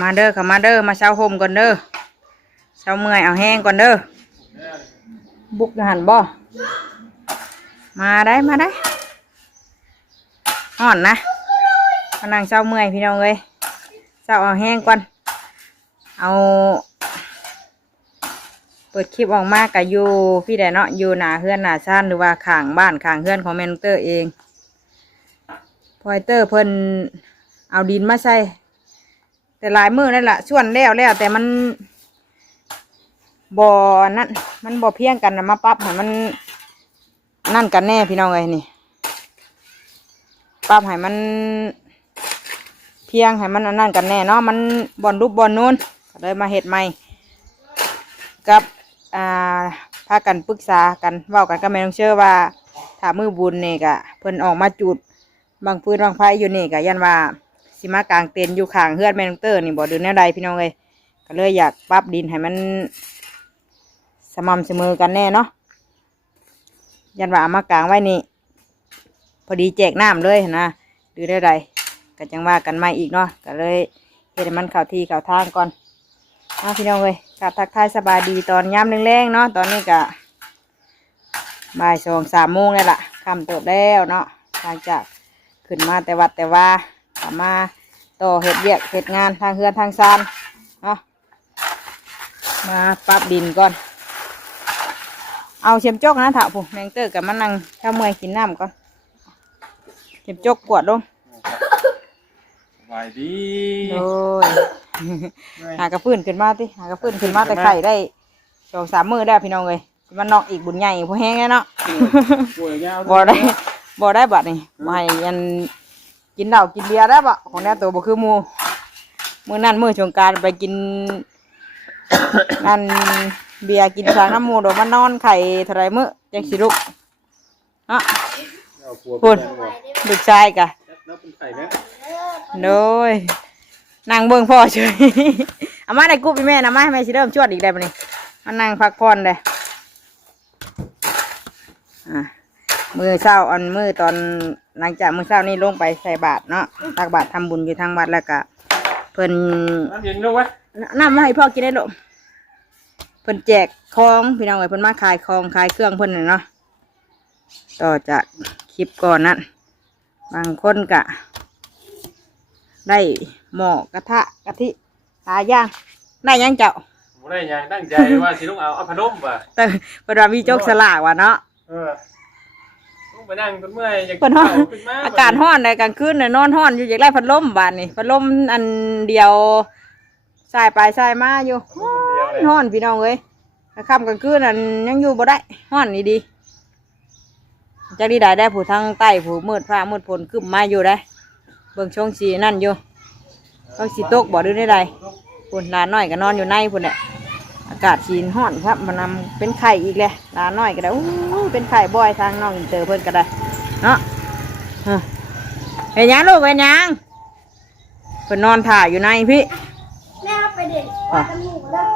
มาเด้อเข้ามาเด้อมาเช้าห่มก่อนเด้อเช้าเมื่อยเอาแห้งก่อนเด้อบุกหันบ่มาได้มาได้ห่อนนะมานั่งเช้าเมื่อยพี่น้องเอ้ยเช้าเอาแห้งก่อนเอาเปิดคลิปออกมากกับยูพี่แดเนาะยูหนาเฮือนหนาชานหรือว่าข้างบ้านข้างเฮือนของแมนเตอร์เองพอยเตอร์เพิ่นเอาดินมาใส่ แต่หลายมือนั่นแหละส่วนแล้วแล้วแต่มันบ่อนั่นมันบ่เพียงกันนะมาปรั๊บให้มันนั่นกันแน่พี่น้องเอ้ยนี่ปรั๊บให้มัน เพียงให้มันอันนั่นกันแน่เนาะมันบอลรูปบอลนู้นก็เลยมาเห็ดใหม่กับอ่าพากันปรึกษากันเว้ากันก็แม่ต้องเชื่อว่าถ้ามือบุญนี่ก็เพิ่นออกมาจุดบางปืนบางไฟอยู่นี่ก็ยันว่า สิมากลางเต็นท์อยู่ข้างเฮือนแม่น้องเตอร์นี่บ่เดือนแนวใดพี่น้องเลยก็เลยอยากปรับดินให้มัน สม่ำเสมอกันแน่เนาะยันว่าเอามากลางไว้นี่พอดีแจกน้ำเลยนะหรือได้ใดก็จังว่ากันใหม่อีกเนาะก็เลยเฮ็ดมันเข้าที่เข้าทางก่อนเอาพี่น้องเลยกลับทักทายสบายดีตอนย้ำแรงๆเนาะตอนนี้ก็บ่ายสองสามโมงแล้วล่ะคำติบแล้วเนาะหลังจากขึ้นมาแต่วัดแต่ว่า มาต่อเห็ดเวียกเห็ดงานทางเฮือนทางซานเนาะมาปรับดินก่อน เอาเข็มจกนะถ่าผู้แมงเตอร์กับมันนั่งข้าเมื่อยกินน้ำก่อนเข็มจกกวดลงสบายดีโอ้ยหากระพื้นขึ้นมาติหากระพื้นขึ้นมาแต่ไข่ได้สองสามมือได้พี่น้องเลยมันนอกอีกบุญใหญ่ผู้แห้งแน่เนาะป่วยยาวบ่ได้บ่ได้บัดนี่บ่ให้ยัน กินเหล้ากินเบียร์ได้บ่ของแน่ตัวบ่คือหมูมือนั้นมือสงการไปกิน นั่นเบียร์กินชางน้ำหมูโดนมานอนไข่เท่าไรมือจังสิลุกเนะเอาปัวพูดเป็นบ่ลูกชายกะแล้วเป็นไข่แล้วโดยนั่งเบิ่งพ่อเฉยเอามาได้กุ๊บอีแม่นะมาให้แม่สิเริ่มชวดอีกได้ปะนี่มานั่งพักผ่อนเลยอะมือเช้าอันมือตอน หลังจากมือเช้านี่ลงไปใส่บาตรเนาะตักบาตรทำบุญอยู่ทางวัดแล้วก็เพิ่นน้ำเย็นลูกวะน้ำมาให้พ่อกินได้ลูกเพิ่นแจกของพี่น้องเอ้ยเพิ่นมาขายของขายเครื่องเพิ่นน่ะเนาะต่อจากคลิปก่อนนั้นบางคนกะ ได้หม้อกระทะกะทิตาย่างได้ยังเจ้าบ่ได้หยังตั้งใจว่าสิลูกเอาเอาพนมว่ะแต่เพิ่นว่ามีโจกสลากว่ะเนาะเออลูก ไปนั่งจนเมื่อยอยากเพิ่นฮ้อนขึ้นมาอากาศร้อนในกลางคืนน่ะนอนร้อนอยู่อยากได้พัดลมบานนี่พัดลมอันเดียวสายไปสายมาอยู่ร้อนร้อนพี่น้องเอ้ยกลางค่ำกลางคืนนั่นยังอยู่บ่ได้ร้อนนี่ดีจากดีได้ได้ผู้ทางใต้ผู้มืดฟ้ามืดฝนขึ้นมาอยู่ได้ เบิ่งช่วงสีนั่นอยู่ช่วงสีตกบ่ดูได้ใดพุ่นหลานน้อยก็นอนอยู่ในพุ่นแหละ อากาศชีนร้อนครับมันนำเป็นไข่อีกเลยหลานน้อยก็ได้อู้เป็นไข่บ่อยทางน้องอินเตอร์เพิ่นก็ได้เนาะเอ้อเห็นยังลูกเห็นยังเพิ่นนอนถ่ายอยู่ในพี่แม่ไปเด็กอะจมูกแล้ว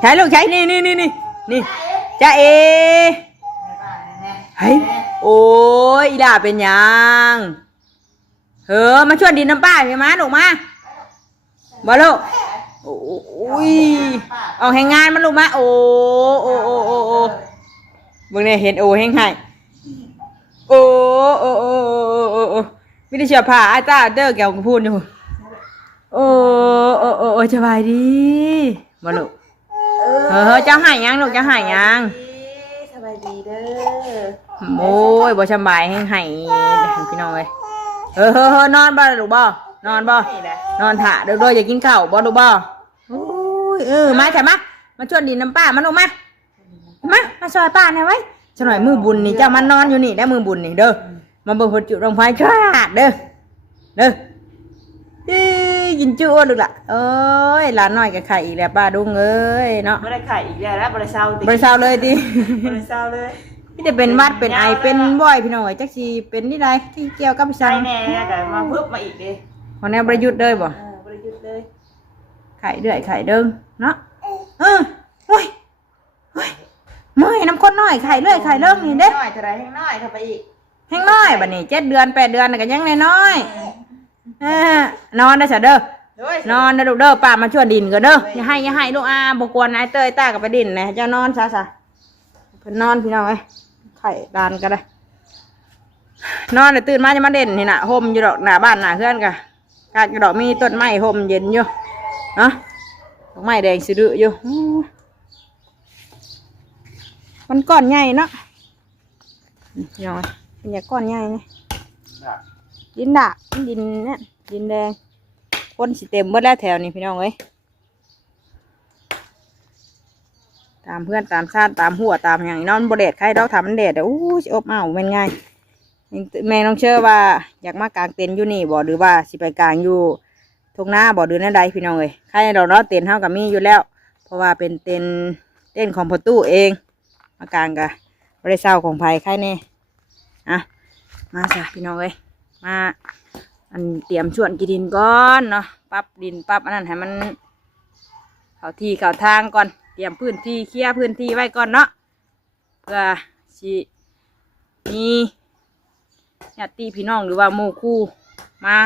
ใช้ลูกใช้นี่นี่นี่นี่นี่จ้าเอเฮ้ยโอ้ยอีด่าเป็นหยังเฮ้อมาช่วยดินน้ำป้าพี่มาลูกมาบ่ลูก โอ้ยเอาแหงงานมาลูกมาโอ้โอ้โอ้โอ้โอ้เบิ่งเนี่ยเห็นโอ้แหงให้โอ้โอ้โอ้โอ้โอ้โอ้ไม่ได้เชื่อผ้าอาจ้าเด้อแกวก็พูดอยู่โอ้โอ้โอ้โอ้สบายดีบ่ลูกเออเจ้าหายยังลูกเจ้าหายยังสบายดีเด้อโอ้ยบ่สำบายให้ให้พี่น้องเอ้ยเออเออเออนอนบ่ลูกบ่นอนบ่นอนถ่าเด้อเด้ออย่ากินข้าวบ่ลูกบ่โอ้ ยเออมาใช่มามาชวนดินน้ำป้ามาลูกมามามาซอยป้าหน่อยไว้ซะหน่อยมือบุญนี่เจ้ามานอนอยู่นี่ได้มือบุญนี่เด้อมาเบิ่งคนจุดลงไฟชาดเด้อเด้อเอ้ยกินจุลูกล่ะเอ้ยหลานน้อยกับไข่อีกแล้วป้าดุงเอ้ยเนาะไม่ได้ไข่อีกแล้วนะบริเซาติบริษัทเลยดิบริเซาเลยพี่จะเป็นหวัดเป็นไอเป็นบ่อยพี่น้อยจักสีเป็นนี่ไรที่เกี่ยวกับพี่ใช่ชังแน่แต่มาเพิ่มมาอีกดิวันนี้ประยุทธ์เลยบ่ เออบริยุทธ์เลย ไข่เดือยไข่เดิงเนาะเออโอ้ยโอ้ยเมื่อยน้ำข้นน้อยไข่เลื่อยไข่เริ่มนี่เด้น้อยเท่าไรให้น้อยเข้าไปอีกแห้งน้อยบัดนี้เจ็ดเดือนแปดเดือนน่ะก็ยังน้อยๆเออนอนได้ซะเด้อโดยนอนนะลูกเด้อป้ามาชวนดินก่อนเด้ออย่าให้อย่าให้ลูกอาบกวนนายเต้ยต้ากับไปดินนะเจ้านอนซะซะเพิ่นนอนพี่น้องเอ้ยไข่ดานก็ได้ นอนเลยตื่นมาจะมาเด่นนี่น่ะห่มอยู่ดอกหน้าบ้านหน้าเพื่อนกะกาดกระดอกมีต้นไม้ห่มเย็นอยู่ เนาะดอกไม้แดงสะดืออยู่อู้มันก้อนใหญ่เนาะนี่พี่น้องเอ้ยเป็นอย่างก้อนใหญ่นี่น่ะดินดะดินเนี่ยดินแดงคนสิเต็มเบิดแล้วแถวนี้พี่น้องเอ้ยตามเพื่อนตามชาติตามหัวตามอย่างนี้เนอนบเดดใครดอกทำมันเดดเดี๋ยวอู้สิอบอ้าวเป็นไงแม่น้องเชื่อว่าอยากมากางเต็นท์อยู่นี่บ่หรือว่าสิไปกางอยู่ ทงหน้าบ่หรือนั่นใดพี่น้องเอ้ยใครเราเนาะเต็นเท่ากับมีอยู่แล้ว เพราะว่าเป็นเต็นเต็นของพ่อตู้เองมากางกะบริเศร้าของไผใครแน่อะมาจ้ะพี่น้องเอ้ยมาอันเตรียมชวนกีดินก่อนเนาะปรับดินปรับอันนั้นให้มันเข้าที่เข้าทางก่อนเตรียมพื้นที่เคลียร์พื้นที่ไว้ก่อนเนาะเพื่อสิมีญาติพี่น้องหรือว่าหมู่คู่มา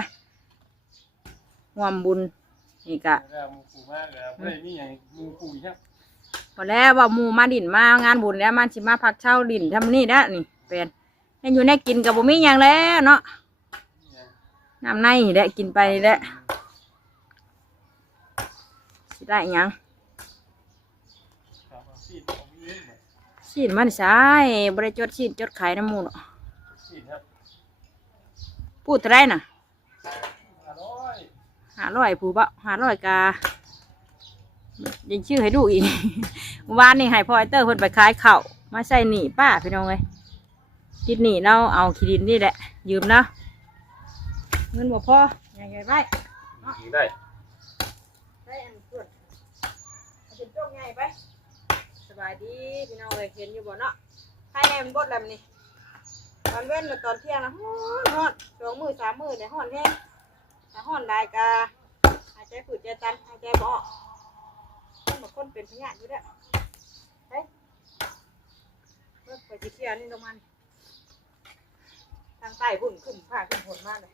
ร่วมบุญนี่กะแล้วมูกูมากแล้วไม่ได้มีอย่างมูกูอีกครับพอแล้วว่าหมู่มาดินมางานบุญแล้วมันสิมาพักเช่าดินทำนี่ได้อนี่เป็นให้อยู่ในกินกับบ่มีอย่างแล้วเนาะน้ำในนี่แหละกินไปนี่แหละสิได้หยังครับซีดของพี่เองเนี่ยชีดมันใช่บริจดชีดจดขายน้ำมูลเนาะซีดครับพูดเท่าไรน่ะอร่อย หาร้อยผู้เปะหาร้อยกายังชื่อให้ดูอีกเมื่อวานนี่ให้พ่อไอเตอร์เพิ่นไปขายข้าวมาใส่หนีป้าพี่น้องเลยคิดหนีเราเอาขีดินนี่แหละ ยืมเนาะเงินบ่พอยังไงไว้กินได้ไปอันส่วนเอาเป็นโจ้งใหญ่ไปสบายดีพี่น้องเลยเห็นอยู่บ่เนาะให้แน่มันบดแล้วมันนี่ตอนเว้นแล้วตอนเที่ยงนะฮ้อนฮ้อนสองมือสามมือเนี่ยฮ้อนแห้ง ถ้าห้อนได้กะหายใจฝืดใจตันหายใจบ่ออกคนบางคนเป็นพยาธิอยู่แล้วเฮ้ยเมื่อไปจีเทียนี่ลงมาทางใต้พุ่นขึ้นผ้าขึ้นผลมากเลย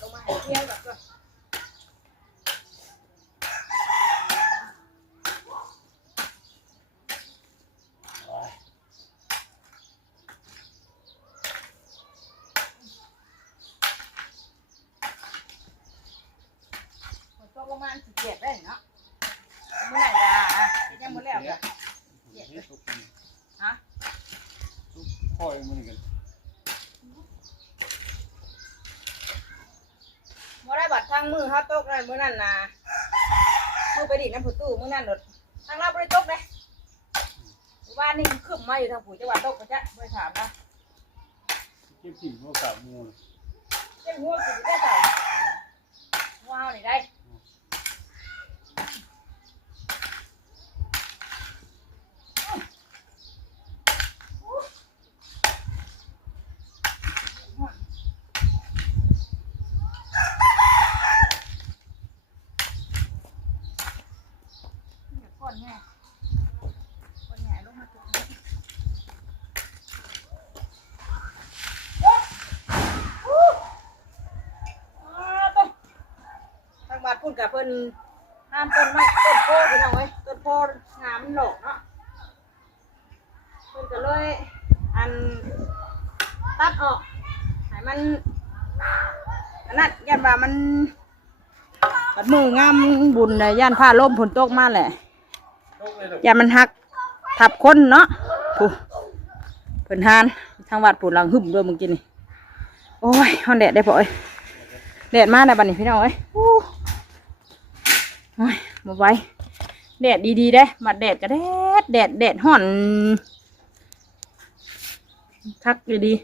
ลงมาให้เที่ยงแบบว่าฝนตกลงมาสิเจ็บได้เนาะเมื่อไหร่ดายังหมดแล้วจ้ะ เฮ็ดทุกปีฮะทุกพ่อยมันกันบ่ได้บัดทางมือเขาตกเลยมื้อนั้นนะมือไปดิน้ำผู้ตู้มื้อนั้นรถทางเราบ่ได้ตกเลยหมู่บ้านนี่มันขึ้นมาอยู่ทางผู้จังหวัดตกปะจ๊ะบ่ได้ถามนะเก็บถิ่นพวกกับมูลเจ้าหัวสิได้เจ้าว้าวนี่ได้ ก่อนแม่ก่อนแม่ลงมาตุกนี้อ้าวต้นทางบ้านพูดกับเพิ่นห้ามต้นไม้ต้นโพพี่น้องเอ้ยต้นโพงามมันหลอกเนาะเพิ่นก็เลยอันตัดออกให้มันอันนั้นยันว่ามันบัดมืองามบุญเลยย่านผ้าล่มฝนตกมาแหละ อย่ามันหักทับคนเนาะผู้เพิ่นหานทางวัดผู้หลังหึมด้วยมึงกินนี่โอ้ยฮอนแดดได้พอเอ้ยแดดมากนะบัดนี้พี่น้องเอ้ยอู้โอ้ยมาไว้แดดดีๆได้มาแดดก็แดดแดดแดดห่อนคักอยู่ดี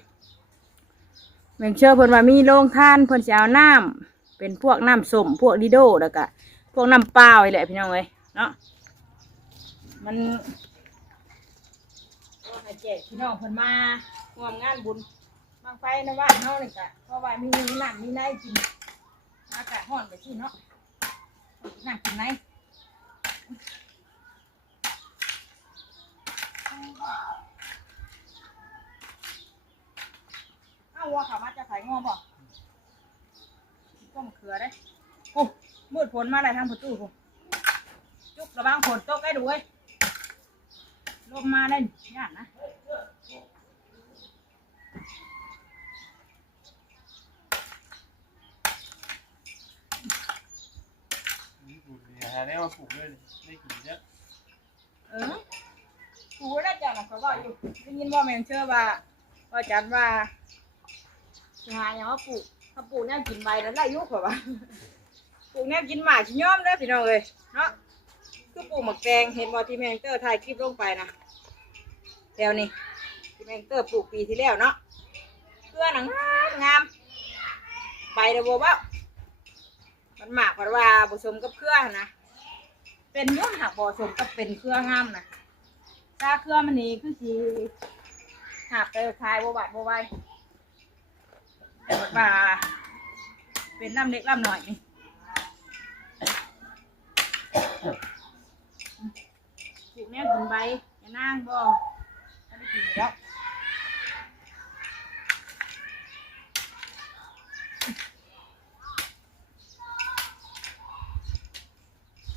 แมงเชื่อเพิ่นว่ามีโรงทานเพิ่นสิเอาน้ำเป็นพวกน้ำส้มพวกดิโดแล้วก็พวกน้ำเปล่าไอ้แหละพี่น้องเอ้ยเนาะ มันก็ให้แจกพี่น้องเพิ่นมาร่วมงานบุญบางไฟในบ้านเฮานี่กะเพราะว่ามีน้ำมีในกินอากาศร้อนไปที่เนาะน้ำกินในเอาเอาวัวขามาจะขายงอบ่ต้มเขือได้โอ้มืดฝนมาได้ทางประตูผมจุกระวังฝนตกได้ด้วย ลมมาได้ย่านนะนี่ปลูกเนี่ยหาแนวมาปลูกเลยได้กี่เนี่ยเออกูได้จังนะเขาว่าอยู่ได้ยินว่าแมนเชื่อว่าว่าจันว่าสิหาอย่างว่าปลูกถ้าปลูกแนวกินใบแล้วได้อยุกเหรอวะปลูกแนวกินหมากชิย้อมได้อพี่น้องเลยเนาะ คือปลูกหมักแตงเห็นว่าที่แมงเตอร์ถ่ายคลิปลงไปนะแถวนี้ที่แมงเตอร์ปลูกปีที่แล้วเนาะเพื่อหนังงามใบเดบว่ามันหมากเพราะว่าผสมกับเครือนะเป็นยุ่งหักบ่สมกับเป็นเครืองามนะถ้าเครือมันนี่คือสีหักไปคลายบ่บาดบ่ไหวแต่บัดว่าเป็นน้ำเล็กน้ำหน่อยนี่ถูก แม่กินใบอย่านั่งบ่ไม่ได้กินแล้ว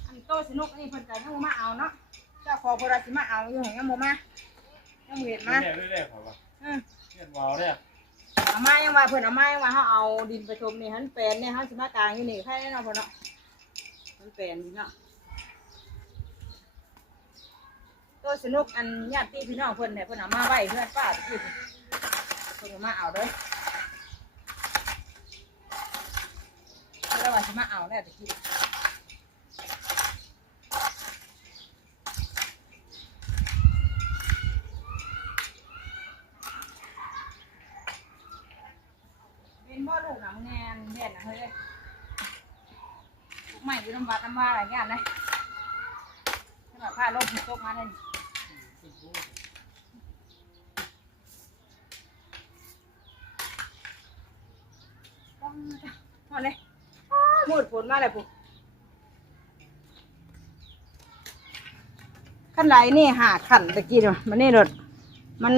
อันโตสนุกอันนี้เพิ่นก็ยังบ่มาเอาเนาะเจ้าของเพิ่นว่าสิมาเอาอยู่ยังบ่มายังบ่เห็นมาแม่ด้วยได้ขอว่าอืมเงี้ยวาวเนี่ยเอามายังว่าเพิ่นเอามายังว่าเฮาเอาดินไปถมนี่หันแปลนเนี่ยเฮาสิมากลางอยู่นี่ใครเนาะเพิ่นเนาะมันแปลนนี่เนาะ ก็สนุกอันญาติพี่น้องเพิ่นเนี่ยเพิ่นเอามาไว้เพื่อนป้าตะกี้เพิ่นเพิ่นเอามาเอาเด้อเพิ่นว่าสิมาเอาแล้วตะกี้เป็นบ่ลูกหนำแงนแม่นนะเฮ้ยลูกใหม่อยู่น้ำวัดน้ำว่าอะไรอย่างนะขนาดผ้าลมตกมาเลย พอเลยมืดฝนมาเลยปุ๊ขั้นไรนี่หาขันตะกี้เนาะมันนี่รถมัน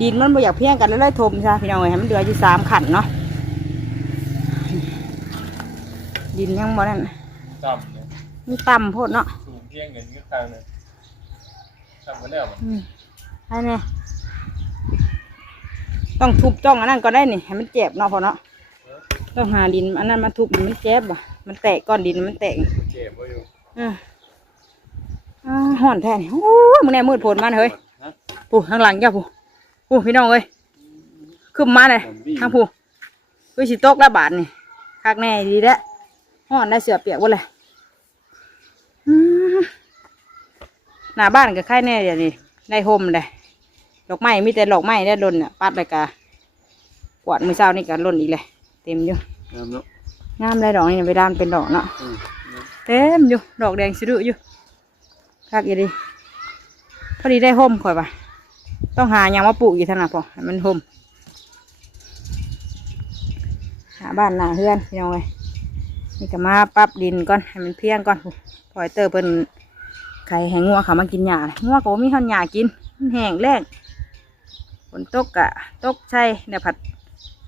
ดินมันบ่อยากเพียงกันแล้วเลยทมใช่พี่น้องเอ้ยให้มันเหลืออยู่สามขันเนาะดินยังบ่นั่นต่ำเนี่ยมันต่ำโพดเนาะสูงเพียงเงินก็ครั้งเลยทำมาแล้วมั้งอืมให้แน่ ต้องทุบต้องอันนั้นก็ได้นี่ให้มันเจ็บเนาะพอเนาะต้องหาดินอันนั้นมาทุบให้มันเจ็บบ่มันแตกก้อนดินมันแตกเจ็บไว้อยู่อ่าอ่าห่อนแท้นี่โอ้ยมึงแน่มืดผลมันเฮ้ยฮะผู้ข้างหลังเจ้าผู้ผู้พี่น้องเอ้ยขึ้นมาเลยทางผู้คือสิตกแล้วบาทนี่คักแน่ดีแล้วห่อนได้เสือเปียกหมดเลยอืมหน้าบ้านก็ค่ายแน่เดี๋ยวนี้ได้ห่มเลย ดอกไม้มีแต่ดอกไม้ได้หล่นเนี่ยปัดเลยกะกวาดมือเช้านี่ก็หล่นอีกเลย เต็มอยู่น้ำเนาะงามได้ดอกนี่เวลามันเป็นดอกเนาะอืมเต็มอยู่ดอกแดงสิรุอยู่คักอยู่ดีพอดีได้ห่มข่อยปะต้องหาหยังมาปลูกอยู่ทางหน้าพอให้มันห่มหาบ้านหน้าเฮือนพี่น้องเลยนี่ก็มาปรับดินก่อนให้มันเพียงก่อนพู้พอยเตอร์เพิ่นไข่ให้งัวเขามากินหญ้าเลยงัวก็บ่มีข้าวหญ้ากินมันแห้งแล้งฝ นตกกะตกใช่เนี่ยผัด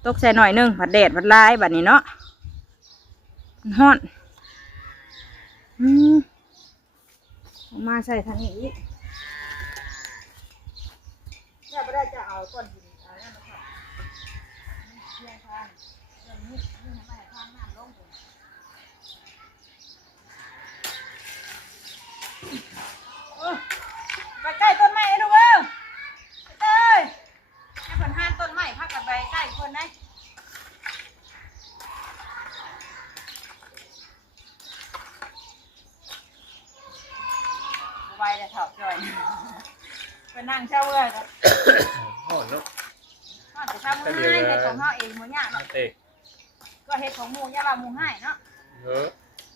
ตกใช่หน่อยนึงผัดแดดผัดลายแบบนี้เนาะฮ้อนมาใส่ทางนี้อีกถ้าไม่ได้จะเอาก้อนหินเอาเนี่ยมาค่ะเพียงทางเรื่องนี้เรื่องอะไรทางน้ำลงผมเออไปใกล้ต้นไม้ไอ้ลูกเอ้ยเอ้ยให้คนห้านต้นไม้พักกันไป ใกล้คนนะไวเลยเถาจ่อยไปนั่งเช่าเมื่อยก็โอ้เนาะนอนจะเช่าเมื่อยเฮ็ดของเฮาเองมื้อยากมาเนาะเตะก็เฮ็ดของหมู่อย่าว่าหมู่ให้เนาะเฮ้อ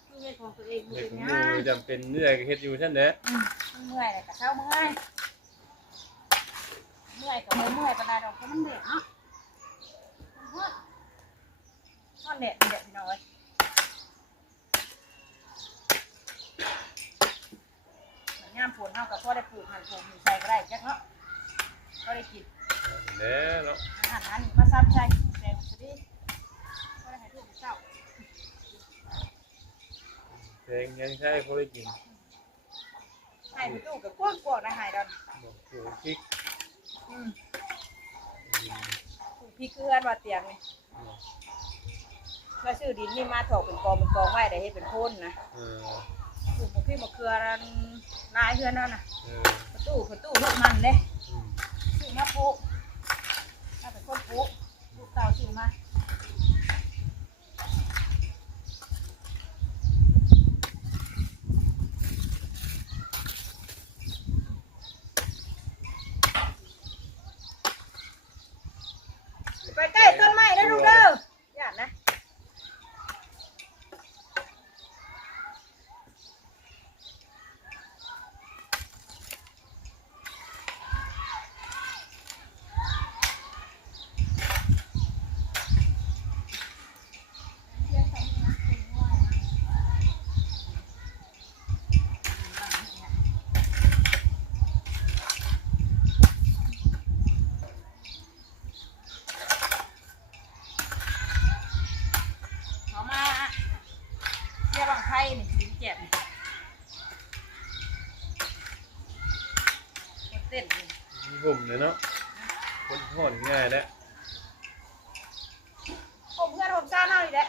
คือเฮ็ดของตัวเองบ่เด็กเป็นของหยัมูงจำเป็นเนื่อยเฮ็ดอยู่ฉันเด้ออืมเมื่อยเลยก็เช่าเมื่อยเมื่อยก็บ่เมื่อยปานใดดอกเพราะมันเด็กเนาะ มันฮ้อนฮ้อนแดดนี่แหละพี่น้องเอ้ยยามฝนเฮาก็พอได้ปลูกหั่นปลูกนี่ใส่ก็ได้จักเนาะก็ได้กินแล้วเนาะอาหารอันมาซับใช่แซ่บสิบ่ได้ให้ลูกเจ้าเพลงยังใช่พอได้กินให้ลูกกับกวกๆนะให้ดอนบอกโอ้พริกอืมปลูก พริกเกลือนว่าเตียงนี่มาซื้อดินนี่มาถอกเป็นกองเป็นกองไว้ได้เฮ็ดเป็นโพ่นนะเออปลูกมะพริกมะเขือนั่นนายเฮือนนั่นน่ะเออประตูประตูรถมันเด้อืมซื้อมาปลูกถ้าเป็นคนปลูกปลูกเต่าซื้อมาไปใกล้ต้นไม้นะลูกเด้ออย่านะ เขามาเที่ยวบางไพ่นี่ลิ้นเจ็บนี่คนเต้นนี่ มี ผมเลยเนาะคนทอดง่ายแล้วผมเพื่อนผมซ่าเฮาอีกแล้ว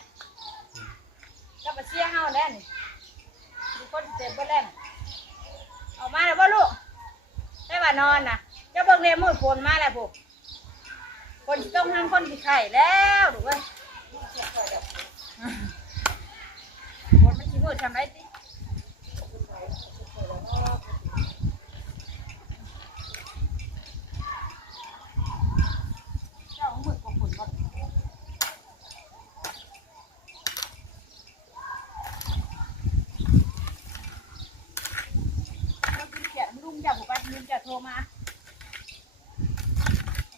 กับมาเชียร์เฮาแล้วนี่มีคนเจ็บเบ่แล้วนี่เอามาแล้วบ่ลูกได้ว่านอนน่ะเจะเบิ่งเลยมืดฝนมาแล้วพวกคนที่ต้องห้ามคนที่ไข่แล้วดูกเว้ยฝนมันสิมืดทำไรติ เจ้าหมึกของผลบ่เรากินเขียดลุงจะบอกว่าลุงจะโทรมา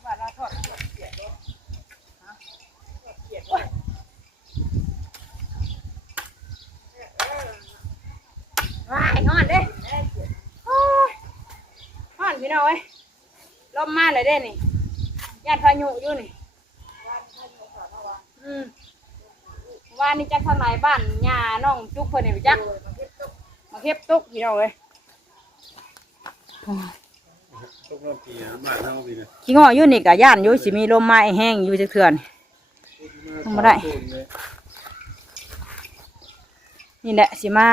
ว่าเราทอดเขียดด้วยฮะทอดเขียดด้วย ว้ายนอนเด้โอ้ยนอนพี่น้องเอ้ยลมมาเลยเด้นี่ญาติพายุอยู่นี่อืมว่านี่จักทางไหนบ้านย่าน้องจุกเพิ่นนี่ไปจักมาเก็บตุกพี่น้องเอ้ยตกรอบปีนะบ้านเฮาปีนะขี้ง้ออยู่นี่ก็ย่านอยู่สิมีลมมาแห้งอยู่จักเทื่อนทำบ่ได้นี่แหละสิมา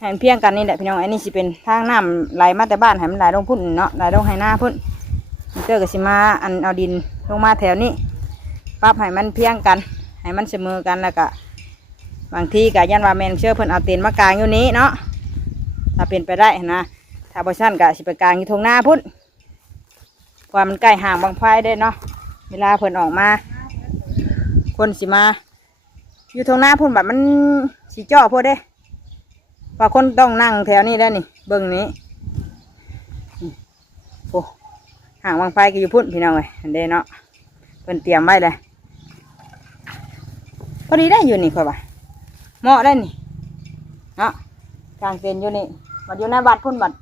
แห่นเพียงกันนี่แหละพี่น้องอันนี้สิเป็นทางน้ำไหลมาแต่บ้านให้มันไหลลงพุ่นเนาะไหลลงให้หน้าพุ่นมิเตอร์ก็สิมาอันเอาดินลงมาแถวนี้ปรับให้มันเพียงกันให้มันเสมอกันแล้วก็บางทีก็ยันว่าแมนเชื่อเพิ่นเอาเต็นมากางอยู่นี้เนาะถ้าเป็นไปได้นะถ้าบ่ชั่นก็สิไปกางอยู่ทงหน้าพุ่นเพราะว่ามมันใกล้ห่างบางไฟได้เนาะเวลาเพิ่นออกมา คนสิมา อยู่ทงหน้าพุ่นแบบมันสีจ่อพวกเด้ ว่าคนต้องนั่งแถวนี้ได้นี่ เบิ่งนี้โอ้ห่างวางไฟก็อยู่พุ่นพี่น้องเลยอันเด้เนาะเพิ่นเตรียมไว้เลยพอดีได้อยู่นี่ค่อยว่าเหมาะได้นี่เนาะกลางเต็นอยู่นี่บัดอยู่หน้าบัดพุ่นบัด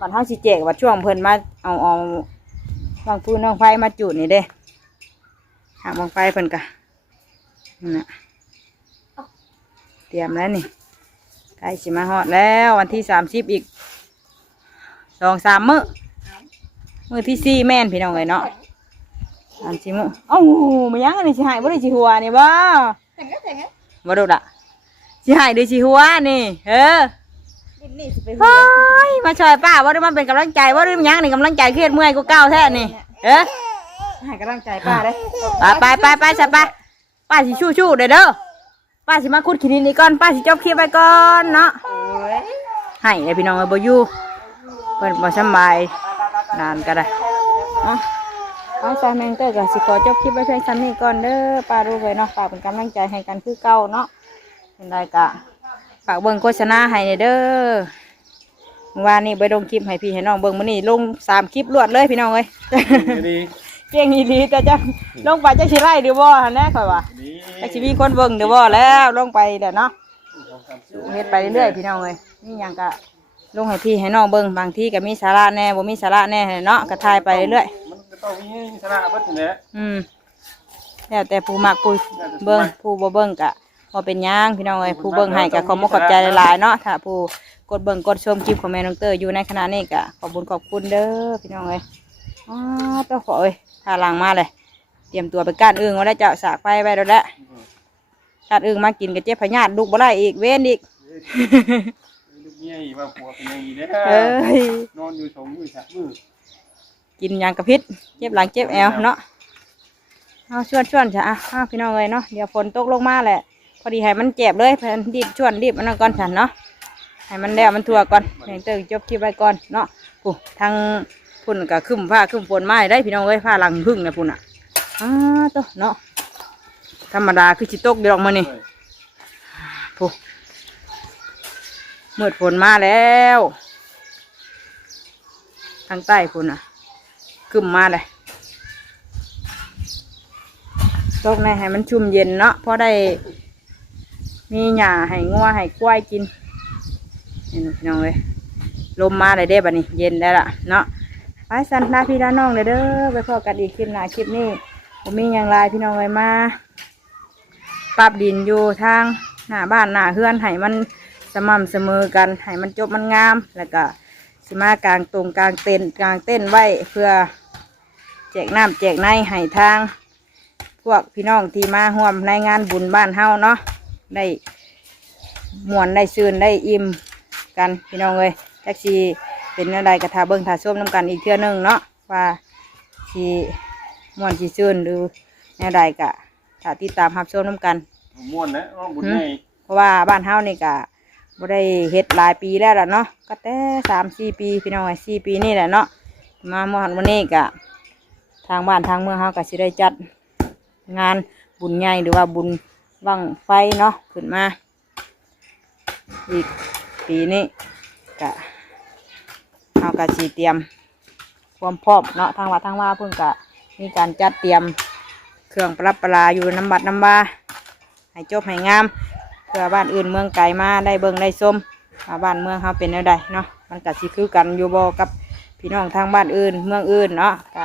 บัดเฮาสิแจกบัดช่วงเพิ่นมาเอาเอาวางฟืนวางไฟมาจุดนี่เด้ห่างวางไฟเพิ่นกะนั่นะเตรียมแล้วนี่ กล้สิมาฮอดแล้ววันที่สามสิบอีกสองสามมื้อมื้อที่สี่แม่นพี่น้องเลยเนาะสามสิบมื้อเอ้ามายังอันนี้สิหายบ่ได้สิหัวนี่บ่แต่งก็แต่งก็บ่ดูละสิหายหรือสิหัวนี่เออดินนี่สิไปหัเฮ้วยมาช่วยป้าบ่ได้มาเป็นกำลังใจบ่ได้มายังนี่กำลังใจเครียดเมื่อยกูเก้าวแท้นี่เออให้กำลังใจป้าเลยไปไปไปไปสัป้าป้าสิชู้ชู้เด้อเด้อ ป้าสิมาคุดขีดินนี่ก่อนป้าสิจบคลิปไปก่อนเนาะให้เลยพี่น้องเอ้ยบ่อยู่เพิ่นบ่สำบายนานก็ได้เนาะเอาซาแมงเตอร์ก็สิขอจบคลิปไว้เพียงซ้ำนี้ก่อนเด้อป้ารู้ไว้เนาะฝากเป็นกำลังใจให้กันคือเก่าเนาะเป็นไรก็ฝากเบิ่งโฆษณาให้เด้อเมื่อวานนี้ไปลงคลิปให้พี่ให้น้องเบิ่งมื้อนี้ลงสามคลิปรวดเลยพี่น้องเอ้ย เก่งอีหลีแต่จะลงไปจะสิไล่หรือบ่หั่นแน่ข่อยว่าดีจะสิมีคนเบิ่งหรือบ่แล้วลงไปเด้อเนาะเฮ็ดไปเรื่อยๆพี่น้องเอ้ยนี่หยังก็ลงให้พี่ให้น้องเบิ่งบางที่ก็มีสาระแหน่บ่มีสาระแหน่เนาะก็ทายไปเรื่อยมันก็ต้องมีสระเบิดนี่แหละๆอืมแล้วแต่ผู้มักผู้เบิ่งผู้บ่เบิ่งก็บ่เป็นหยังพี่น้องเอ้ยผู้เบิ่งให้ก็ขอบคุณขอบใจหลายๆเนาะถ้าผู้กดเบิ่งกดชมคลิปของแม่น้องเตอร์อยู่ในขณะนี้ก็ขอบคุญขอบคุณเด้อพี่น้องเอ้ยอ้าวต้องขอเอ้ย ถ้าล้างมาเลย เตรียมตัวไปก้านอึ่งไว้แล้วเจ้าสากไฟไว้แล้วแหละก้านอึ่งมากินก็เจ็บพยาธิลูกบ่ได้อีกเว้นอีก ลูกเมียอีว่าผัวเป็นอย่างนี้เด้เอ้อย นอนอยู่สองมือสามมือกินยางกระพิษเจ็บหลังเจ็บแอวเนาะเอาชวนชวนจ้ะอะเอาพี่น้องเลยเนาะเดี๋ยวฝนตกลงมาแหละ พอดีให้มันเจ็บเลยเพื่อนรีบชวนรีบมันนนก่อนฉันเนาะให้มันแล้วมันทั่วก่อนแม่งเติงจบคลิปไว้ก่อนเนาะปุ๊ทาง พุ่นก็ขึ้นผ้าขึ้นฝนไม้ได้พี่น้องเอ้ยผ้าลังพึ่งนะพุ่นอะอ้าตเนาะธรรมดาคือจิตกเดี๋ยวออกมานี่ปุ๊มืดฝนมาแล้วทางใต้พุ่นอะขึ้นมาเลยตกในให้มันชุ่มเย็นเนาะเพราะได้ มีหญ้าให้งัวให้กล้วยกินนี่พี่น้องเลยลมมาเลยเด้บัดนี้เย็นแล้ละเนาะ ไปสันลาพี่ลาน้องเลยเด้อไปพอกันอีกคลิปหน้าคลิปนี้ผมมีอย่างไรพี่น้องเลยมาปรับดินอยู่ทางหน้าบ้านหน้าเฮือนให้มันสม่ำเสมอกันให้มันจบมันงาม แล้วก็สิมากลางตรงกลางเต็นกลางเต้นไว้เพื่อแจกน้ำแจกในให้ทาง พวกพี่น้องที่มาร่วมในงานบุญบ้านเฮาเนาะได้มวนได้ซื่นได้อิ่มกันพี่น้องเลยแท็กซี่ เป็นอะไรกระทาเบิ้งทาส้มน้ำกันอีกเทื่อหนึงเนาะว่าสีมวนสีซื่นหรือแนวใดกะถ้าติดตามรับชมน้ำกันม่วนนะว่าบุญใหญ่เพราะว่าบ้านเฮานี่กะบ่ได้เฮ็ดหลายปีแล้วล่ะเนาะก็แต่สามสี่ปีพี่น้องไอ้สี่ปีนี่แหละเนาะมาเมื่อวันวันนี้กะทางบ้านทางเมืองเฮาก็สิได้จัดงานบุญใหญ่หรือว่าบุญบังไฟเนาะขึ้นมาอีกปีนี้กะ เฮาก็สิเตรียมความพร้อมเนาะทางวัดทางว่าเพิ่นกะมีการจัดเตรียมเครื่องปรับประดาอยู่น้ำบัดน้ำบาให้จบให้งาม เพื่อบ้านอื่นเมืองไกลมาได้เบิ่งได้ชมบ้านเมืองเฮาเป็นแนวใดเนาะมันก็สิคือกันอยู่บ่กับพี่น้องทางบ้านอื่นเมืองอื่นเนาะก็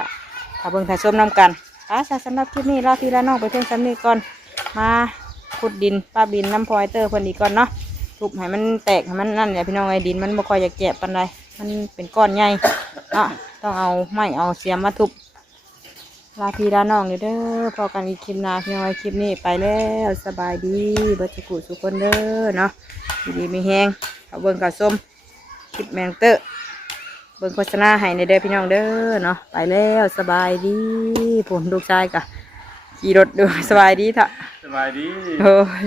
ถ้าเบิ่งถ้าชมนํกันอะสำหรับคลิปนี้ลาพี่ลาน้องไปเพียงสำนี้ก่อนมาขุดดินป้าบินน้ำพลอยเตอร์พิ่นอีกก่อนเนาะทุบให้มันแตกให้มันนั่นแหละพี่น้องไอ้ดินมันบ่ค่อยอยากแกะปานใด มันเป็นก้อนใหญ่เนาะต้องเอาไม้เอาเสียมมาทุบลาพี่ลาน้องเด้อเด้อพอกันอีกคลิปหน้าพี่น้องไว้คลิปนี้ไปแล้วสบายดีเบิดสุกุสุกคนเด้อเนาะดีดีมีแหงเอาเบิ่งกับส้มคลิปแมงเตอร์เบิ่งโฆษณาให้ในเด้อพี่น้องเด้อเนาะไปแล้วสบายดีผมลูกชายกะขี่รถดูสบายดีเถอะสบายดีโอ้ย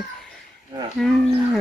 เอออืม